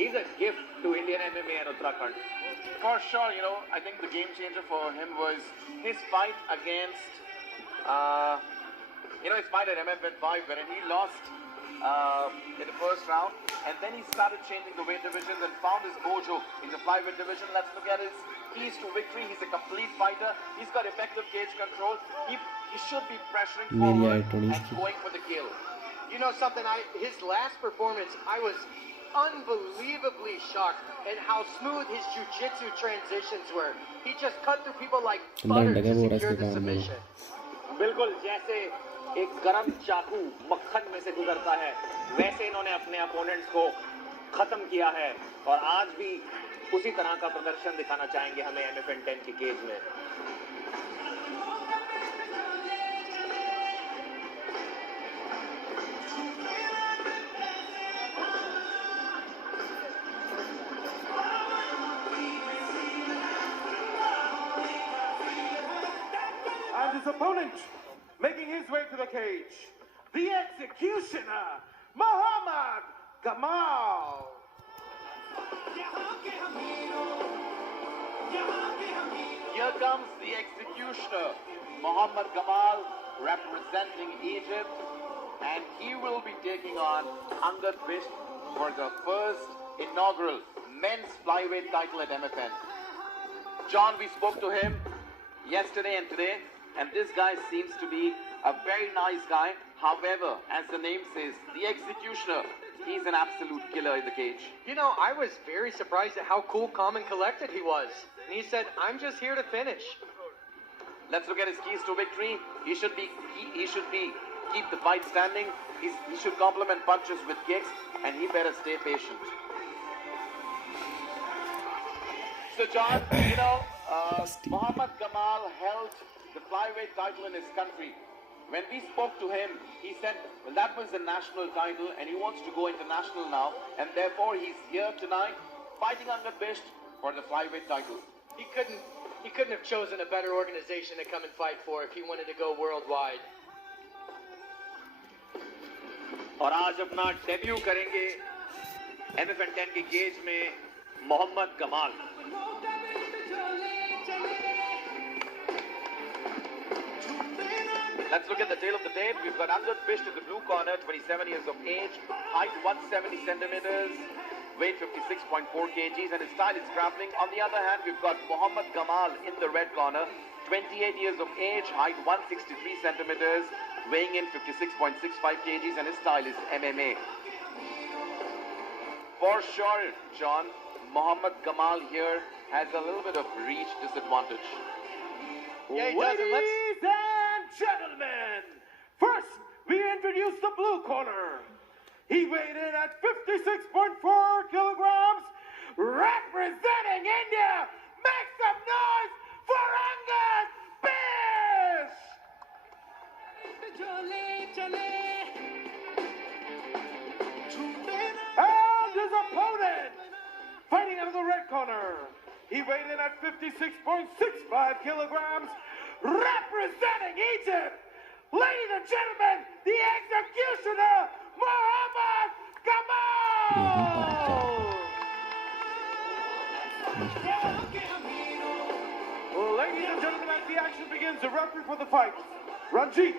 He's a gift to Indian MMA and Uttarakhand. For sure, you know, I think the game changer for him was his fight against, his fight at Mfn10, wherein he lost in the first round, and then he started changing the weight divisions and found his mojo in the flyweight division. Let's look at his keys to victory. He's a complete fighter. He's got effective cage control. He should be pressuring forward and going for the kill. You know something, his last performance, I was unbelievably shocked at how smooth his jiu-jitsu transitions were. He just cut through people like butter to secure the submission. बिल्कुल जैसे एक गरम चाकू मक्खन में से गुजरता है, वैसे इन्होंने अपने अपोनेंट्स को खत्म किया है और आज भी उसी तरह का प्रदर्शन दिखाना चाहेंगे हमें Mfn10 की केज में. And his opponent, making his way to the cage, the executioner, Mahomad Gamal. Here comes the executioner, Mahomad Gamal, representing Egypt, and he will be taking on Angad Bisht for the first inaugural men's flyweight title at Mfn. John, we spoke to him yesterday and today, and this guy seems to be a very nice guy. However, as the name says, the executioner, he's an absolute killer in the cage. You know, I was very surprised at how cool, calm, and collected he was. And he said, "I'm just here to finish." Let's look at his keys to victory. He should keep the fight standing. He should complement punches with kicks, and he better stay patient. So, John, Mahomad Gamal held the flyweight title in his country. When we spoke to him, he said, well, that was the national title, and he wants to go international now, and therefore he's here tonight fighting Angad Bisht for the flyweight title. He couldn't have chosen a better organization to come and fight for if he wanted to go worldwide. और आज अपना debut करेंगे Mfn10 की cage में Mohammed Gamal. Let's look at the tail of the tape. We've got Angad Bisht in the blue corner, 27 years of age, height 170 centimeters, weight 56.4 kgs, and his style is grappling. On the other hand, we've got Mahomad Gamal in the red corner, 28 years of age, height 163 centimeters, weighing in 56.65 kgs, and his style is MMA. For sure, John, Mahomad Gamal here has a little bit of reach disadvantage. Yeah, he does. Ladies and gentlemen, first we introduce the blue corner. He weighed in at 56.4 kilograms, representing India. Make some noise for Angad Bisht! And his opponent, fighting out of the red corner. He weighed in at 56.65 kilograms, representing Egypt. Ladies and gentlemen, the executioner, Mahomad Gamal! Well, ladies and gentlemen, as the action begins, the referee for the fight, Ranjit.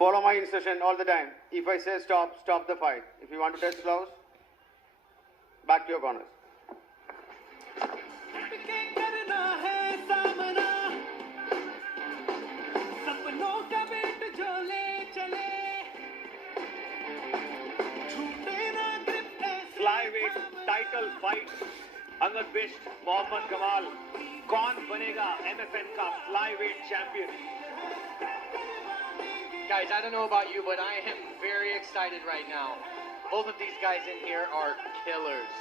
Follow my instruction all the time. If I say stop, stop the fight. If you want to test gloves, back to your corners. Flyweight title fight Angad Bisht Mohammed Gamal. कौन बनेगा Mfn का flyweight champion? Guys, I don't know about you, but I am very excited right now. Both of these guys in here are killers.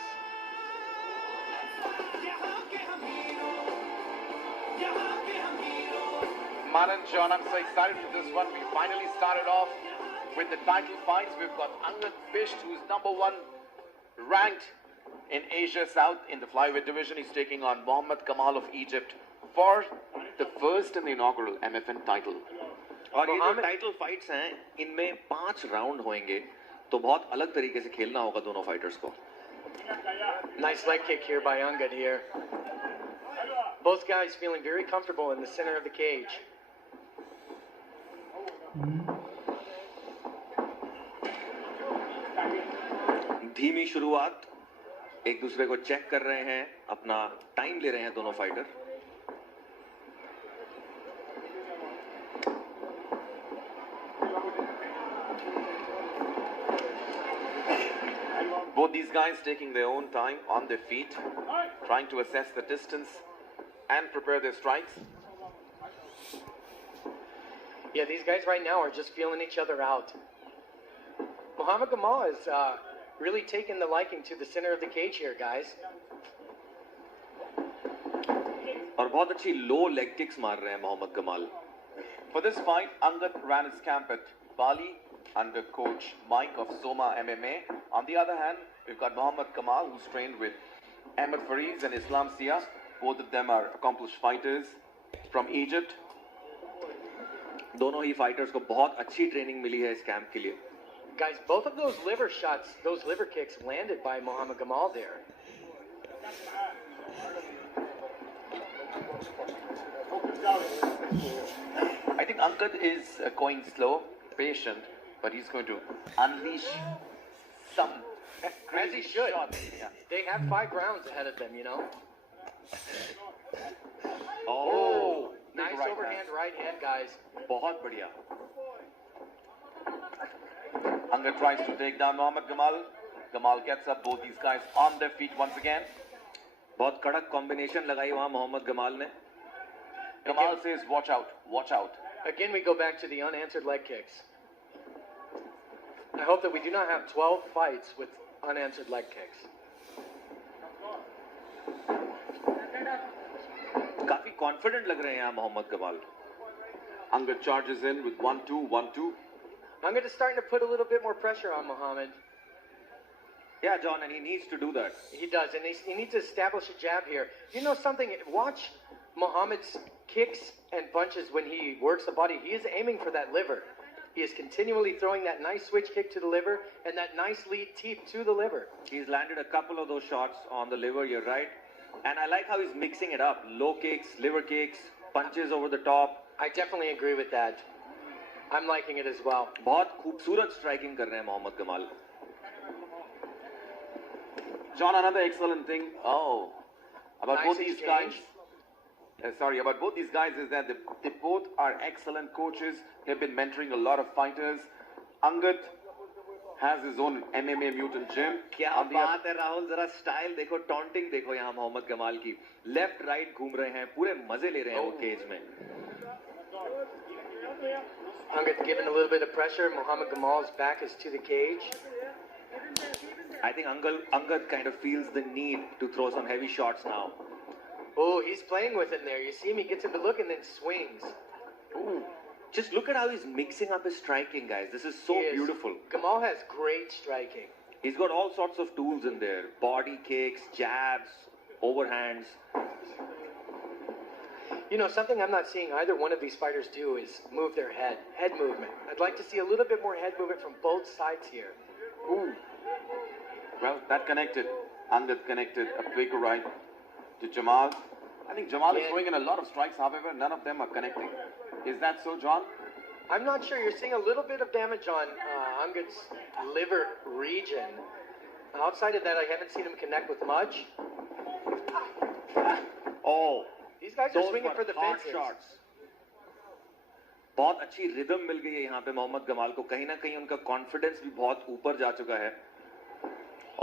Man and John, I'm so excited for this one. We finally started off with the title fights. We've got Angad Bisht, who's #1 ranked in Asia South in the flyweight division. He's taking on Mahomad Gamal of Egypt for the first and the inaugural Mfn title. और ये जो title fights हैं इनमें 5 round होंगे तो बहुत अलग तरीके से खेलना होगा दोनों फाइटर्स को. Nice leg kick here by Angad here. Both guys feeling very comfortable in the center of the cage. धीमी शुरुआत, एक दूसरे को चेक कर रहे हैं, अपना टाइम ले रहे हैं दोनों fighter. Both these guys taking their own time on their feet, trying to assess the distance and prepare their strikes. Yeah, these guys right now are just feeling each other out. Mahomad Gamal is really taking the liking to the center of the cage here, guys. और बहुत अच्छी लो leg kicks मार रहे हैं Mohammed Gamal. For this fight, Angad ran his camp at Bali under coach Mike of Soma MMA. On the other hand, we've got Mahomad Gamal, who's trained with Ahmed Fariz and Islam Sia. Both of them are accomplished fighters from Egypt. दोनों ही fighters को बहुत अच्छी training मिली है इस camp के लिए. Guys, both of those liver shots, those liver kicks landed by Mahomad Gamal there. I think Angad is going slow, patient, but he's going to unleash some As he should. shots. Yeah. They have 5 rounds ahead of them, you know. Oh, big Nice right overhand hand. right hand, guys. बहुत बढ़िया. Angad tries to take down Mahomad Gamal. Gamal gets up, both these guys on their feet once again. बहुत कड़क combination लगाई वहां Mohammad Gamal ने. Gamal says, watch out, watch out. Again, we go back to the unanswered leg kicks. I hope that we do not have 12 fights with unanswered leg kicks. काफी confident लग रहे हैं यहाँ Mohammed Gamal. Angad charges in with 1-2, 1-2. Angad is starting to put a little bit more pressure on Mahomad. Yeah, John, and he needs to do that. He does, and he needs to establish a jab here. You know something? Watch Mohammed's kicks and punches when he works the body. He is aiming for that liver. He is continually throwing that nice switch kick to the liver and that nice lead teep to the liver. He's landed a couple of those shots on the liver, you're right. And I like how he's mixing it up. Low kicks, liver kicks, punches over the top. I definitely agree with that. I'm liking it as well. बहुत खूबसूरत striking कर रहे हैं Mohammed Gamal. John, another excellent thing. About Nice both these exchange. guys. About both these guys is that they both are excellent coaches. They've been mentoring a lot of fighters. Angad has his own MMA mutant gym. क्या On the other- बात है राहुल, जरा style देखो, taunting देखो यहाँ Mohammed Gamal की. Left right घूम रहे हैं, पूरे मजे ले रहे हैं वो केज में. Angad giving a little bit of pressure. Mahomad Gamal's back is to the cage. I think Angad kind of feels the need to throw some heavy shots now. Oh, he's playing with it there. You see him, he gets him to look and then swings. Ooh. Just look at how he's mixing up his striking, guys. This is so He is. beautiful. Gamal has great striking. He's got all sorts of tools in there. Body kicks, jabs, overhands. You know, something I'm not seeing either one of these fighters do is move their head movement. I'd like to see a little bit more head movement from both sides here. Ooh. Well, that connected. Angad connected a big right to Jamal. I think Jamal is throwing in a lot of strikes, however, none of them are connecting. Is that so, John? I'm not sure. You're seeing a little bit of damage on Angad's liver region. Outside of that, I haven't seen him connect with much. Oh, These guys are those swinging were for the hard fences. shots. बहुत अच्छी rhythm मिल गई है यहाँ पे Mohammad Gamal को. कहीं ना कहीं उनका कॉन्फिडेंस भी बहुत ऊपर जा चुका है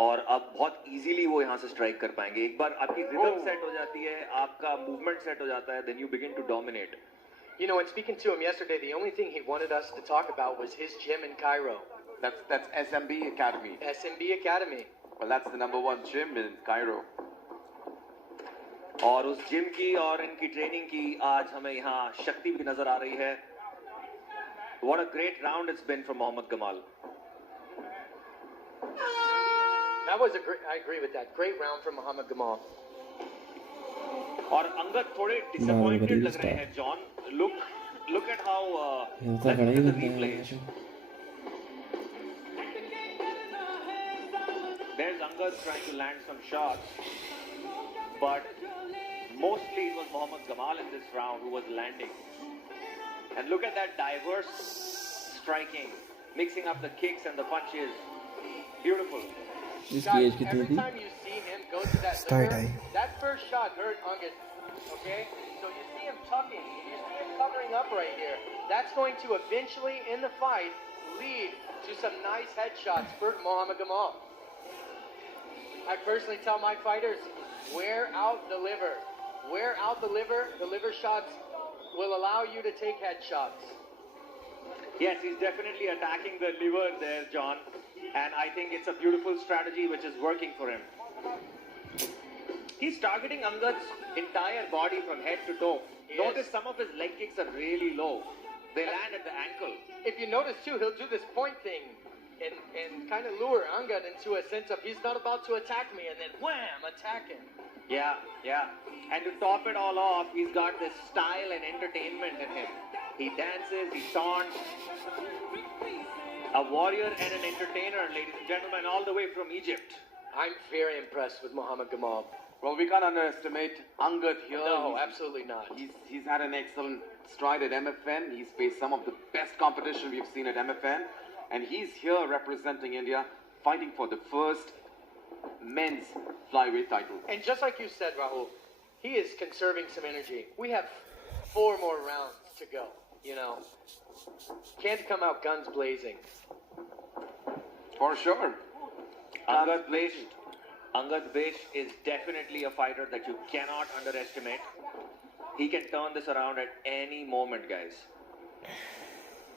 और अब बहुत इजीली वो यहाँ से स्ट्राइक कर पाएंगे. एक बार आपकी रिदम सेट हो जाती है, आपका मूवमेंट सेट हो जाता है, then you begin to dominate. You know, when speaking to him yesterday, the only thing he wanted us to talk about was his gym in Cairo. That's SMB Academy. SMB Academy. Well, that's the #1 gym in Cairo. और उस gym की और इनकी training की आज हमें यहाँ शक्ति भी नजर आ रही है. What a great round it's been from Mahomad Gamal. That was I agree with that. Great round from Mahomad Gamal. और अंगद थोड़े डिसअपॉइंटेड लग रहे हैं. John, look look at how ये तो let's खड़ा look ही at the करता है replays. There's Angad trying to land some shots, but mostly it was Mahomad Gamal in this round who was landing. And look at that diverse striking, mixing up the kicks and the punches. Beautiful. इसकी as Guys, कितनी every थी? time you see him go to that Start liver, high. that first shot hurt Angad. Okay? So you see him tucking, you see him covering up right here. That's going to eventually, in the fight, lead to some nice headshots for Mahomad Gamal. I personally tell my fighters, wear out the liver. Wear out the liver. The liver shots will allow you to take headshots. Yes, he's definitely attacking the liver there, John. And I think it's a beautiful strategy which is working for him. He's targeting Angad's entire body from head to toe. Yes. Notice some of his leg kicks are really low. They land at the ankle. If you notice too, he'll do this point thing and kind of lure Angad into a sense of he's not about to attack me, and then wham, attack him. Yeah. And to top it all off, he's got this style and entertainment in him. He dances, he taunts. A warrior and an entertainer, ladies and gentlemen, all the way from Egypt. I'm very impressed with Mahomad Gamal. Well, we can't underestimate Angad here. No, absolutely not. He's had an excellent stride at MFN. He's faced some of the best competition we've seen at MFN. And he's here representing India, fighting for the first men's flyweight title. And just like you said, Rahul, he is conserving some energy. We have 4 more rounds to go, you know. Can't come out guns blazing. For sure. Angad Bisht is definitely a fighter that you cannot underestimate. He can turn this around at any moment, guys.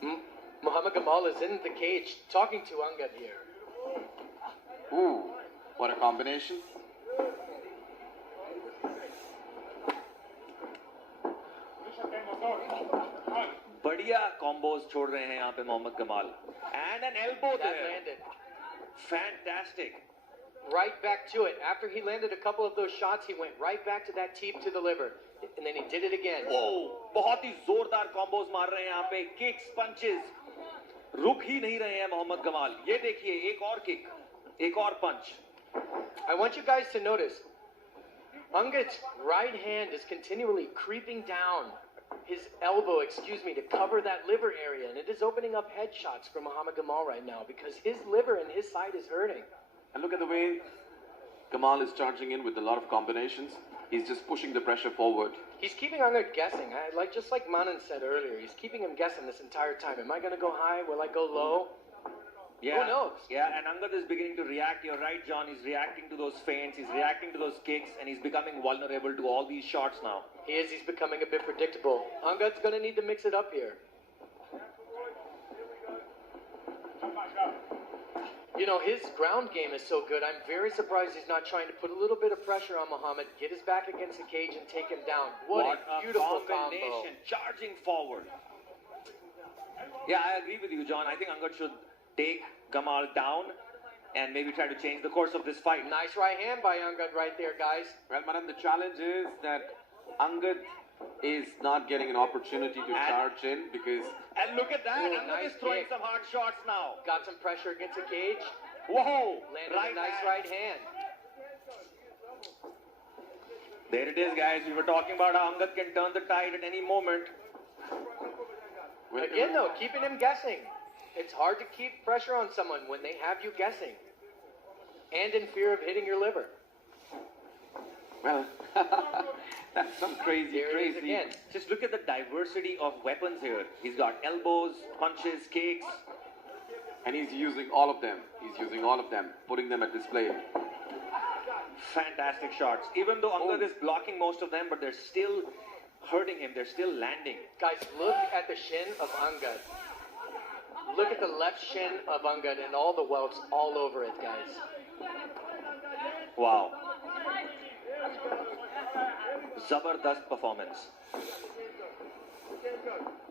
Mahomad Gamal is in the cage talking to Angad here. Ooh, what a combination. बढ़िया combos छोड़ रहे हैं यहाँ पे मोहम्मद कमाल. And an elbow That there. landed. Fantastic. Right back to it. After he landed a couple of those shots, he went right back to that teep to the liver. And then he did it again. Oh, बहुत ही जोरदार combos मार रहे हैं यहाँ पे. Kicks, punches. रुक ही नहीं रहे हैं मोहम्मद कमाल. ये देखिए, एक और kick, एक और punch. I want you guys to notice, Angad's right hand is continually creeping down his elbow, to cover that liver area. And it is opening up headshots for Mahomad Gamal right now because his liver and his side is hurting. And look at the way Gamal is charging in with a lot of combinations. He's just pushing the pressure forward. He's keeping Angad guessing. Just like Manan said earlier, he's keeping him guessing this entire time. Am I going to go high? Will I go low? Yeah, Who knows? Yeah, and Angad is beginning to react. You're right, John. He's reacting to those feints. He's reacting to those kicks, and he's becoming vulnerable to all these shots now. He is. He's becoming a bit predictable. Angad's going to need to mix it up here. You know, his ground game is so good. I'm very surprised he's not trying to put a little bit of pressure on Mahomad, get his back against the cage, and take him down. What a beautiful combination. combo. Charging forward. Yeah, I agree with you, John. I think Angad should take Gamal down and maybe try to change the course of this fight. Nice right hand by Angad right there, guys. Well, Manan, the challenge is that Angad is not getting an opportunity to charge in because... And look at that. Ooh, Angad nice is throwing kick. some hard shots now. Got some pressure against the cage. Whoa. Landed a nice right hand. There it is, guys. We were talking about how Angad can turn the tide at any moment. Again, though, keeping him guessing. It's hard to keep pressure on someone when they have you guessing. And in fear of hitting your liver. Well, that's some crazy, There it is crazy... again. Just look at the diversity of weapons here. He's got elbows, punches, kicks. And he's using all of them. He's using all of them, putting them at display. Fantastic shots. Even though Angad is blocking most of them, but they're still hurting him. They're still landing. Guys, look at the shin of Angad. Look at the left shin of Angad and all the welts all over it, guys. Wow. Zabardast performance.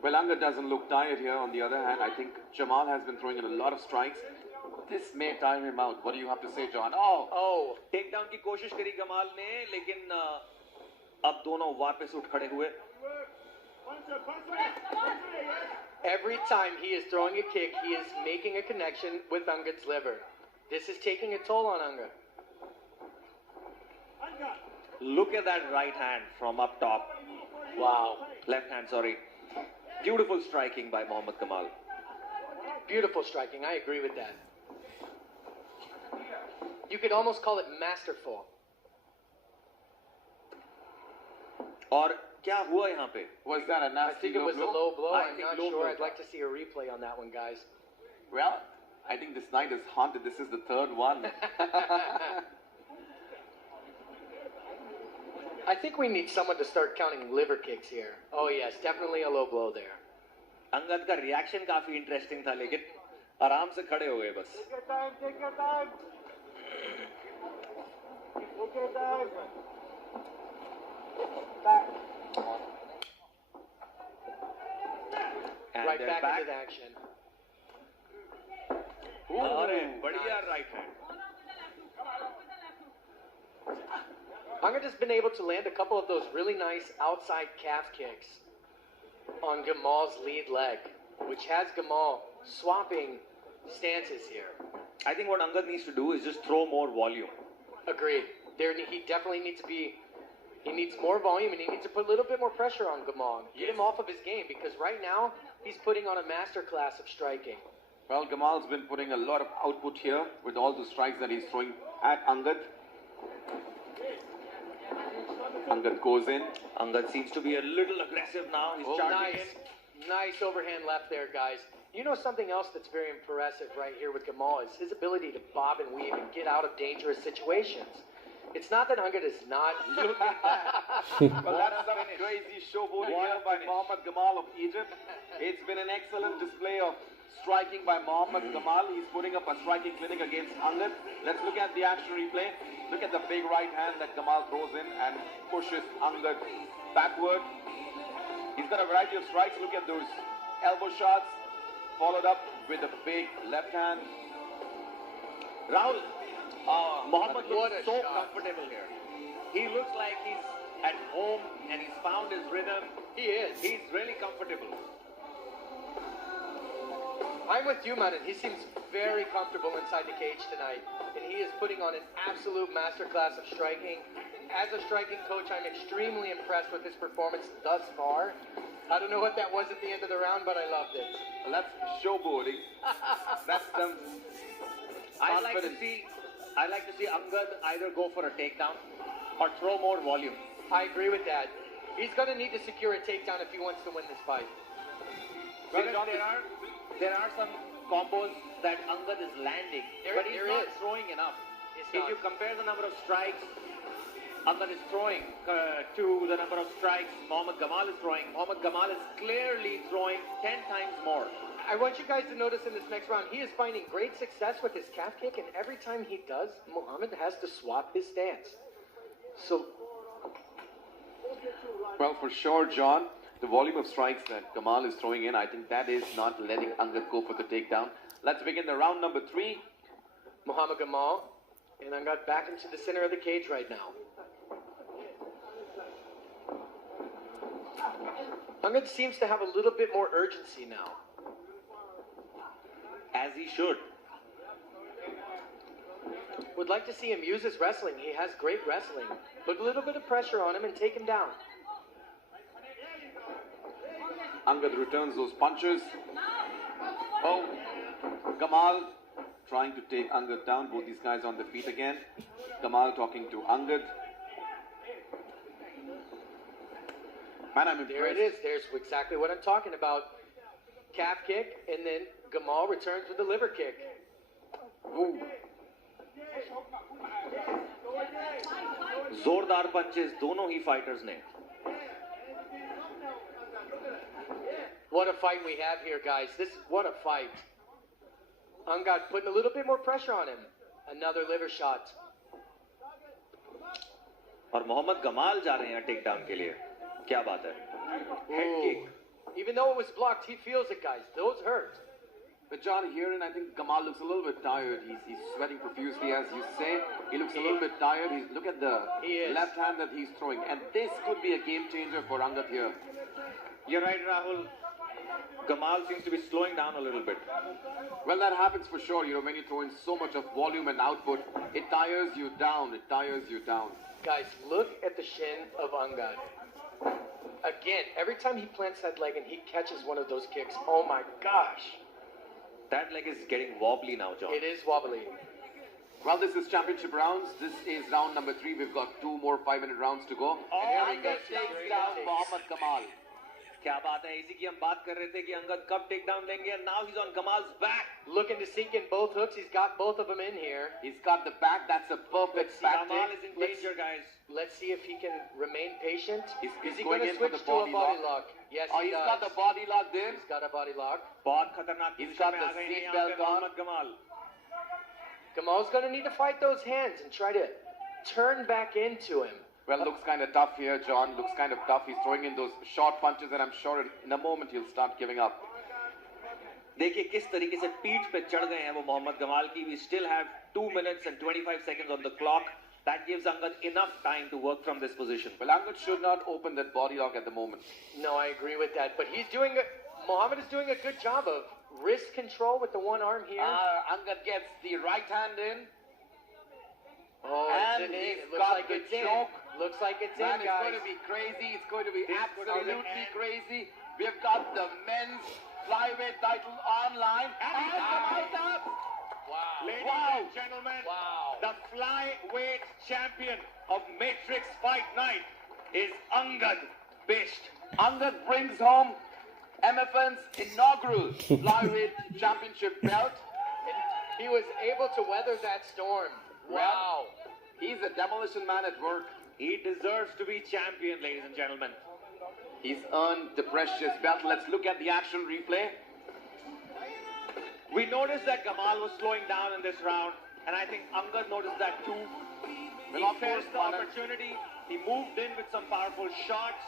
Well, Angad doesn't look tired here. On the other hand, I think Jamal has been throwing in a lot of strikes. This may tire him out. What do you have to say, John? Oh. Takedown की कोशिश करी Gamal ने, लेकिन अब दोनों वापस उठ खड़े हुए. Every time he is throwing a kick, he is making a connection with Angad's liver. This is taking a toll on Angad. Look at that right hand from up top. Wow. Left hand, sorry. Beautiful striking by Mahomad Gamal. Beautiful striking. I agree with that. You could almost call it masterful. और क्या हुआ यहाँ पे? Was that a I nasty think it was a low blow. I I'm think not low sure. blow. I'd like to see a replay on that one, guys. Well, I think this night is haunted. This is the third one. I think we need someone to start counting liver kicks here. Oh yes, definitely a low blow there. Angad का reaction काफी interesting था, लेकिन आराम से खड़े हो गए बस. And Right they're back back. into the action. अरे बढ़िया right hand. Angad has been able to land a couple of those really nice outside calf kicks on Gamal's lead leg, which has Gamal swapping stances here. I think what Angad needs to do is just throw more volume. Agreed. He definitely needs to be. He needs more volume and he needs to put a little bit more pressure on Gamal. Get him off of his game because right now he's putting on a master class of striking. Well, Gamal's been putting a lot of output here with all the strikes that he's throwing at Angad. Angad goes in. Angad seems to be a little aggressive now. He's charging Nice. in. Nice overhand left there, guys. You know something else that's very impressive right here with Gamal is his ability to bob and weave and get out of dangerous situations. It's not that Angad is not looking back. Well, that's some crazy showboating here by Mahomad Gamal of Egypt. It's been an excellent display of striking by Mahomad Gamal. He's putting up a striking clinic against Angad. Let's look at the action replay. Look at the big right hand that Gamal throws in and pushes Angad backward. He's got a variety of strikes. Look at those elbow shots, followed up with a big left hand. Rahul, Mahomad What looks a so shot. comfortable here. He looks like he's at home and he's found his rhythm. He is. He's really comfortable. I'm with you, Manan. He seems very comfortable inside the cage tonight. And he is putting on an absolute masterclass of striking. As a striking coach, I'm extremely impressed with his performance thus far. I don't know what that was at the end of the round, but I loved it. Well, that's showboating. That's them. I like to see Angad either go for a takedown or throw more volume. I agree with that. He's going to need to secure a takedown if he wants to win this fight. Well, there are some combos that Angad is landing, but he's there not is. throwing enough. He's If not. you compare the number of strikes Angad is throwing to the number of strikes Mahomad Gamal is throwing, Mahomad Gamal is clearly throwing 10 times more. I want you guys to notice in this next round, he is finding great success with his calf kick, and every time he does, Muhammad has to swap his stance. So, Well, for sure, John, the volume of strikes that Gamal is throwing in, I think that is not letting Angad go for the takedown. Let's begin the round number 3. Muhammad Gamal and Angad back into the center of the cage right now. Angad seems to have a little bit more urgency now. As he should. Would like to see him use his wrestling. He has great wrestling. Put a little bit of pressure on him and take him down. Angad returns those punches. Oh, Gamal trying to take Angad down. Both these guys on the feet again. Gamal talking to Angad. Man, I'm impressed. There it is. There's exactly what I'm talking about. Calf kick, and then Gamal returns with the liver kick. Ooh. जोरदार punches दोनों ही fighters ने. What a fight we have here, guys. What a fight. Angad putting a little bit more pressure on him. Another liver shot. और Mohammad Gamal जा रहे हैं take down के लिए. क्या बात है. Head Ooh. kick. Even though it was blocked, he feels it, guys. Those hurt. But John, here, and I think Gamal looks a little bit tired. He's sweating profusely, as you say. He looks a little bit tired. Look at the He is. left hand that he's throwing. And this could be a game changer for Angad here. You're right, Rahul. Gamal seems to be slowing down a little bit. Well, that happens for sure. You know, when you throw in so much of volume and output, it tires you down. It tires you down. Guys, look at the shin of Angad. Again, every time he plants that leg and he catches one of those kicks, oh my gosh. That leg is getting wobbly now, John. It is wobbly. Well, this is championship rounds. This is round number 3. We've got 2 more 5-minute rounds to go. And Angad takes down Mahomad Gamal. क्या बात है, इसी की हम बात कर रहे थे कि अंगद कब टेक डाउन लेंगे, and now he's on Gamal's back. Looking to sink in both hooks. He's got both of them in here. He's got the back. That's a perfect back Gamal take. is in danger, guys. Let's see if he can remain patient. He's Is he going going to in for switch the to a body body lock. lock? Yes, Oh, he he's does. got the body lock there. He's got a body lock. बहुत खतरनाक He's position got में the आ गए हैं seat यहाँ पे belt on. Mohammed Gamal. Gamal's going to need to fight those hands and try to turn back into him. Well, looks kind of tough here, John. Looks kind of tough. He's throwing in those short punches, and I'm sure in a moment he'll start giving up. देखिए किस तरीके से पीठ पे चढ़ गए हैं वो मोहम्मद गमाल की. We still have 2 minutes and 25 seconds on the clock. That gives Angad enough time to work from this position. Well, Angad should not open that body lock at the moment. No, I agree with that. But Mohammed is doing a good job of wrist control with the one arm here. Angad gets the right hand in. Oh, And it's in. he's It looks got like the it's in. choke. Looks like it's Man, in, it's going guys. to be crazy. It's going to be This could be the absolutely end. crazy. We've got the men's flyweight title online. And Gamal up. Wow. Ladies Wow. and gentlemen, Wow. the flyweight champion of Matrix Fight Night is Angad Bisht. Angad brings home MFN's inaugural flyweight championship belt. He was able to weather that storm. Wow. He's a demolition man at work. He deserves to be champion, ladies and gentlemen. He's earned the precious belt. Let's look at the action replay. We noticed that Gamal was slowing down in this round, and I think Angad noticed that too. He Well, of course, faced the opportunity. He moved in with some powerful shots.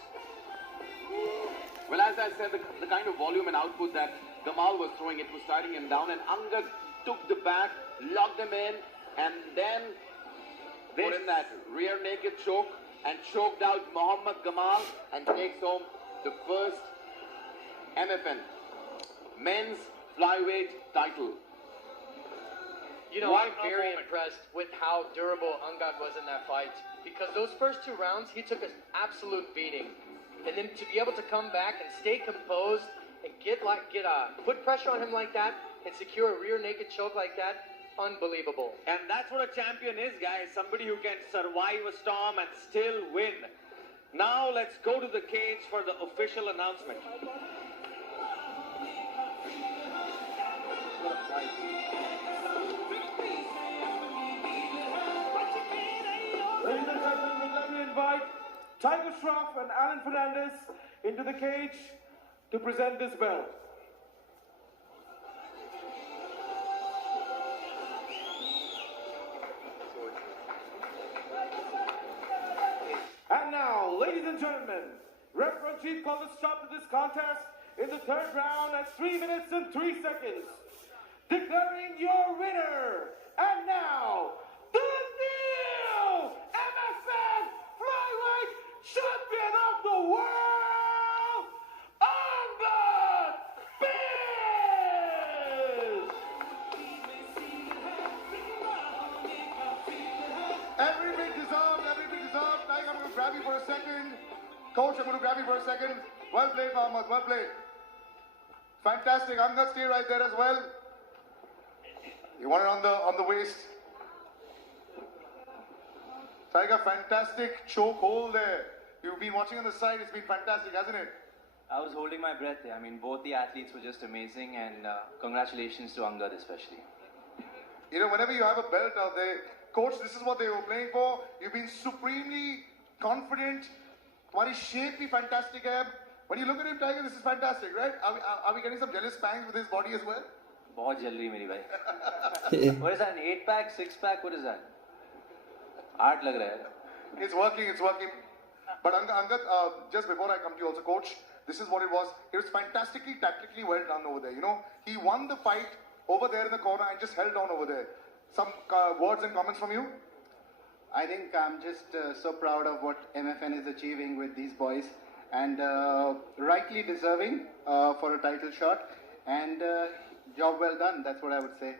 Well, as I said, the kind of volume and output that Gamal was throwing, it was tiring him down, and Angad took the back, locked him in, and then put in that rear naked choke and choked out Mahomad Gamal and takes home the first MFN men's flyweight title. You know, What I'm a very moment. impressed with how durable Angad was in that fight. Because those first 2 rounds, he took an absolute beating. And then to be able to come back and stay composed and put pressure on him like that and secure a rear naked choke like that, unbelievable. And that's what a champion is, guys. Somebody who can survive a storm and still win. Now let's go to the cage for the official announcement. Ladies and gentlemen, we'd like to invite Tiger Shroff and Alan Fernandez into the cage to present this belt. And now, ladies and gentlemen, Referee Chief called a stop to this contest in the 3rd round at 3 minutes and 3 seconds. Declaring your winner, and now, the new MFN Flyweight Champion of the World, Angad Bisht! Every bit deserved, every bit deserved. Like, I'm going to grab you for a second. Coach, I'm going to grab you for a second. Well played, Mahomad, well played. Fantastic. Angad, stay right there as well. You want it on the waist. Tiger, fantastic choke hold there. You've been watching on the side. It's been fantastic, hasn't it? I was holding my breath there. I mean, both the athletes were just amazing, and congratulations to Angad especially. You know, whenever you have a belt out there, coach, this is what they were playing for. You've been supremely confident. His shape is fantastic. When you look at him, Tiger, this is fantastic, right? Are we getting some jealous pangs with his body as well? बहुत जल रही है मेरी भाई. What is that? 8-pack, 6-pack? What is that? 8 लग रहा है. It's working, it's working. But Angad, just before I come to you also, coach, this is what it was. It was fantastically, tactically well done over there. You know, he won the fight over there in the corner and just held on over there. Some words and comments from you? I think I'm just so proud of what MFN is achieving with these boys. and rightly deserving for a title shot, and job well done. That's what I would say.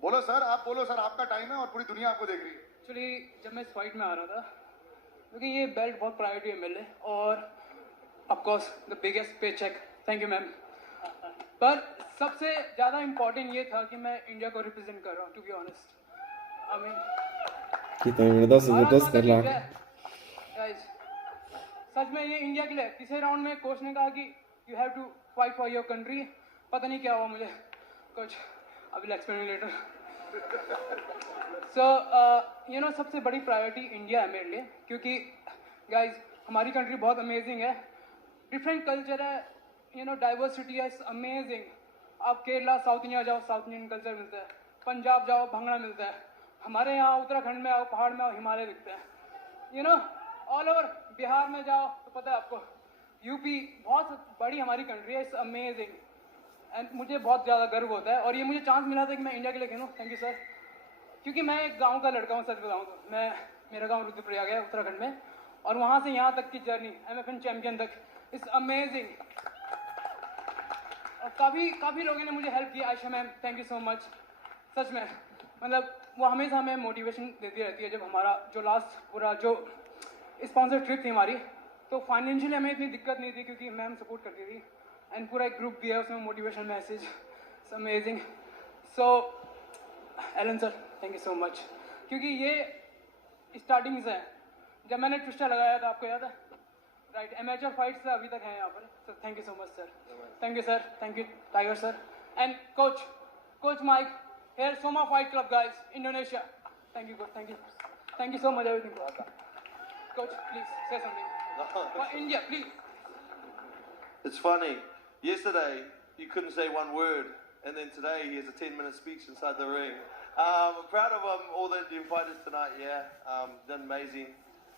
बोलो sir, आप बोलो sir, आपका time है और पूरी दुनिया आपको देख रही है. एक्चुअली जब मैं इस फाइट में आ रहा था, क्योंकि ये बेल्ट बहुत प्रायोरिटी है मेरे लिए, और ऑफकोर्स द बिगेस्ट पे चेक, थैंक यू मैम. पर सबसे ज़्यादा इम्पोर्टेंट ये था कि मैं इंडिया को रिप्रेजेंट कर रहा हूँ, to be honest. I mean सच में ये इंडिया के लिए. तीसरे राउंड में कोच ने कहा कि you have to fight for your country. पता नहीं क्या हुआ मुझे, coach I will explain later. So you know सबसे बड़ी प्रायोरिटी इंडिया है मेरे लिए, क्योंकि गाइज हमारी कंट्री बहुत अमेजिंग है, डिफरेंट कल्चर है, यू नो डाइवर्सिटी है, अमेजिंग. आप केरला साउथ इंडिया जाओ, साउथ इंडियन कल्चर मिलता है. पंजाब जाओ, भंगड़ा मिलता है. हमारे यहाँ उत्तराखंड में आओ, पहाड़ में आओ, हिमालय दिखते हैं. You know all over. Bihar में जाओ तो पता है आपको, यूपी, बहुत बड़ी हमारी कंट्री है. इट्स अमेजिंग एंड मुझे बहुत ज़्यादा गर्व होता है. और ये मुझे चांस मिला था कि मैं इंडिया के लिए खेलूँ. Thank you sir. क्योंकि मैं एक गांव का लड़का हूँ, सच बताऊँ तो. मेरा गांव रुद्रप्रयाग है उत्तराखंड में, और वहाँ से यहाँ तक की जर्नी MFN चैम्पियन तक इट्स अमेजिंग. और काफ़ी लोगों ने मुझे हेल्प की. Ayesha ma'am, thank you so much. सच में मतलब वो हमेशा हमें मोटिवेशन देती रहती है. जब हमारा जो लास्ट पूरा जो स्पॉन्सर ट्रिप थी हमारी, तो फाइनेंशियली हमें इतनी दिक्कत नहीं थी क्योंकि मैम सपोर्ट करती थी. एंड पूरा एक ग्रुप भी है, उसमें motivational message. It's amazing. So Alan sir, thank you so much. क्योंकि ये स्टार्टिंग से है. जब मैंने ट्विस्टर लगाया था, आपको याद है राइट, एमेचर फाइट से अभी तक है यहाँ पर. So thank you so much sir. Thank you sir. Thank you tiger sir. And coach Mike, here Soma Fight Club guys, Indonesia. Thank you coach. Thank you so much everything. Coach, please say something. For India, please. It's funny. Yesterday you couldn't say one word, and then today he has a 10-minute speech inside the ring. I'm proud of all the Indian fighters tonight. Yeah, done amazing.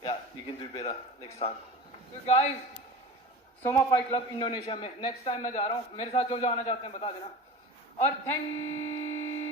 Yeah, you can do better next time. So guys, Soma Fight Club Indonesia में next time मैं जा रहा हूँ. मेरे साथ जो आना चाहते हैं बता देना. और thank